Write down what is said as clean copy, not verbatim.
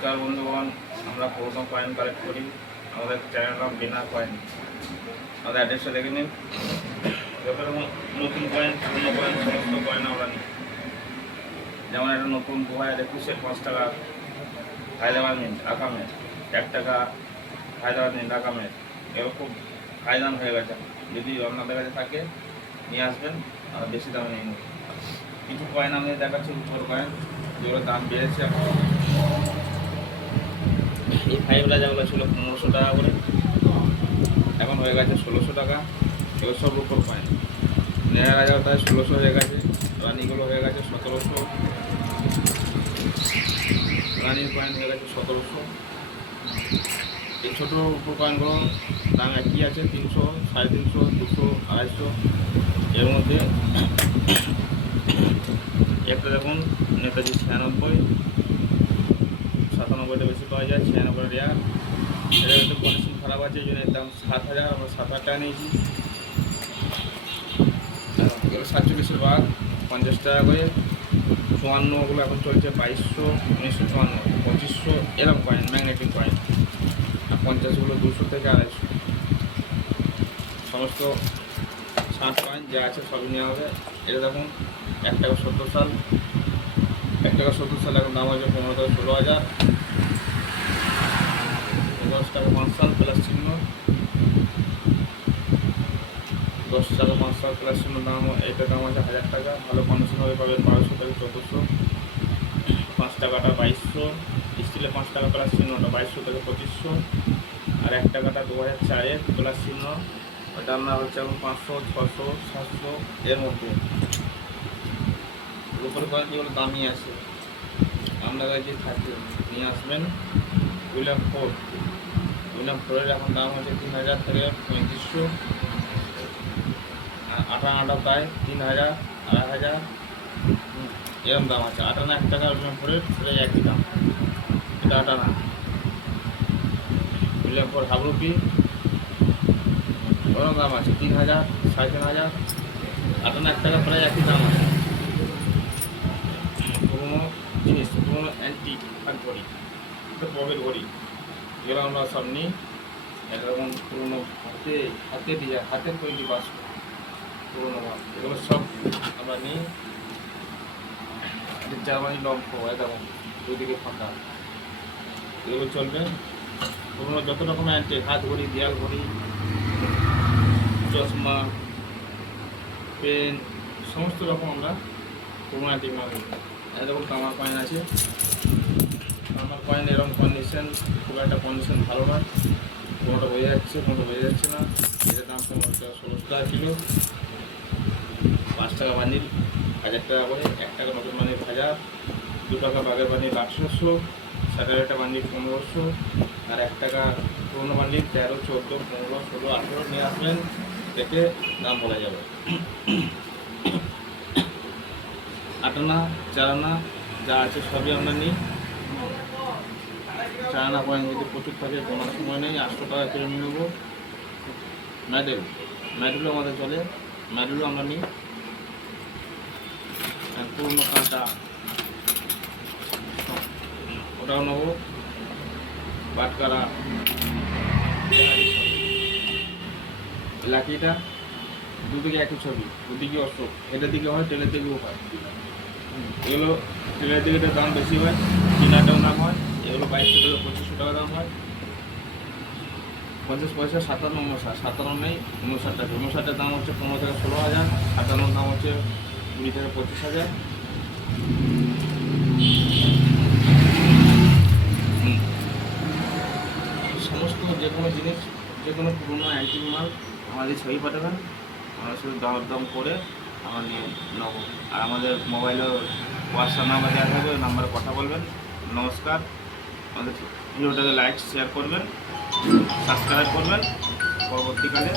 নমস্কার বন্ধুগণ, আমরা পুরোনো কয়েন কালেক্ট করি। আমাদের চ্যানেল নাম বিনা কয়েন। আমাদের অ্যাড্রেসটা দেখে নিন। যত রকম নতুন কয়েন, পুরোনো কয়েন, সমস্ত কয়েন আমরা নিই। যেমন একটা নতুন 2021-এর 5 টাকা হায়দ্রাবাদ মিন্ট আকামের, 1 টাকা হায়দ্রাবাদ মিন্ট আকামের, এগুলো খুব হাই দাম হয়ে গেছে। যদি আপনাদের কাছে থাকে নিয়ে আসবেন, আর বেশি দামে নিয়ে নেবেন। কিছু কয়েন আমি দেখাচ্ছি, উপর কয়েন যেগুলো দাম বেড়েছে এখন। এই 5 যেগুলো ছিল 1500 টাকা করে, এখন হয়ে গেছে 1600 টাকা। এগুলো সব উপর কয়েন। নেড়া রাজাও তাই 1600 হয়ে গেছে। রানিগুলো হয়ে গেছে 1700। রানির কয়েন হয়ে গেছে 1700। এই ছোটো উপর কয়েনগুলো দাম একই আছে, 300, 350, 200, 250। এর মধ্যে একটা দেখুন নেতাজি 96, 97টা বেশি পাওয়া যায়, 96 রেয়ার। এটা একটু কন্ডিশন খারাপ আছে, এই জন্য এর দাম 7000। আমরা 7000 টাকা নিয়েছি। এগুলো 47-এর ভাগ 50 টাকা করে। 54গুলো এখন চলছে 2200, 1954, 2500 এরকম কয়েন, ম্যাগনেটিক কয়েন। আর 50গুলো 200 থেকে 250। সমস্ত 60 কয়েন যা আছে সবই নেওয়া হবে। এটা দেখুন 1 টাকা 70 সাল, 1 টাকা 70 সাল এখন দাম হচ্ছে 15 থেকে 16,000। 10 টাকা 5 সাল প্লাস চিহ্ন, 10 টাকা 5 সাল প্লাস চিহ্ন দাম, এটার দাম আছে 1000 টাকা। ভালো কন্ডিশন হবে পাবেন 1200 থেকে 1400। 5 টাকাটা 2200, স্টিলে 5 টাকা প্লাস চিহ্নটা 2200 থেকে 2500। আর 1 টাকাটা 2004-এর প্লাস চিহ্ন, ওটা আপনার হচ্ছে এখন 500, 600, 700 এর মধ্যে। উপরে কয়েন যেগুলো দামি আছে আপনার কাছে থাকে নিয়ে আসবেন। উইলিয়াম 4-এর এখন দাম হচ্ছে 3000 থেকে 3500। আটানাটা তাই 3000, 2500 এরকম দাম আছে। 58 1 টাকা উইলিয়াম 4-এর একই দাম। এটা 58 উইলিয়াম 4 হাফ রুপি, ওরকম দাম আছে 3000, 3500। 58 1 টাকা প্রায় একই দাম আছে। পুরোনো জিনিস, পুরোনো অ্যান্টিক ঘড়ি, পকেট ঘড়ি, এগুলো আমরা সব নিই। এরকম পুরোনো হাতে দিয়ে হাতের তৈরি বাস্ক, পুরোনো মাল, এগুলো সব আমরা নিই। জার্মানি লম্ফ, একদম দুদিকে ফাঁকা, এগুলো চলবে। পুরোনো যত রকম অ্যান্টিক, হাত ঘড়ি, দেয়াল ঘড়ি, চশমা, পেন, সমস্ত রকম আমরা পুরোনো অ্যান্টিক মাল। এরকম তামার কয়েন আছে। তামার কয়েন এরকম কন্ডিশন, খুব একটা কন্ডিশন ভালো নয়। কোনোটা বোঝা যাচ্ছে, কোনোটা বোঝা যাচ্ছে না। এটার দাম 1600 টাকা কিলো। 5 টাকা বান্ডিল 1000 টাকা করে। 1 টাকা নতুন বান্ডিল 1000, 2 টাকা বাগের বান্ডিল 800, 17টা বান্ডিল 1500। আর 1 টাকা পুরোনো বান্ডিল 13, 14, 15, 16, 18 নিয়ে আসবেন, দেখে দাম বলা যাবে। 8 আনা, 4 আনা যা আছে সবই আমরা নিই। 4 আনা কয়েন যদি প্রচুর থাকে, কোনো সময় নেই, 800 টাকা কিলো নিয়ে নেবো। মেডেলও আমাদের চলে, মেডেলও আমরা নিই। পুরোনো কাঁটা ওটাও নেবো। বাটকারা, লাকিটা দুদিকে একই ছবি, দুদিকে অশোক, এটার দিকে হয়, টেলের দিকেও হয়। এগুলো টেলের দিকে দাম বেশি হয়, কিনাটাও দাম হয়। এগুলো 2200 থেকে 2500 টাকা দাম হয়। 50 পয়সা 57, 57 নেই, 59 টাকা। 59-এর দাম হচ্ছে 15 থেকে 16,000। 57 দাম হচ্ছে 20 থেকে 25,000। সমস্ত যে কোনো জিনিস, যে কোনো পুরোনো অ্যান্টিক মাল আমাদের ছবি পাঠাবেন, আমরা শুধু দরদাম করে আমরা নিয়ে নেব। আর আমাদের মোবাইলে হোয়াটসঅ্যাপ নাম্বার দেওয়া থাকবে, ওই নাম্বারে কথা বলবেন। নমস্কার। আমাদের ভিডিওটাকে লাইক শেয়ার করবেন, সাবস্ক্রাইব করবেন। পরবর্তীকালে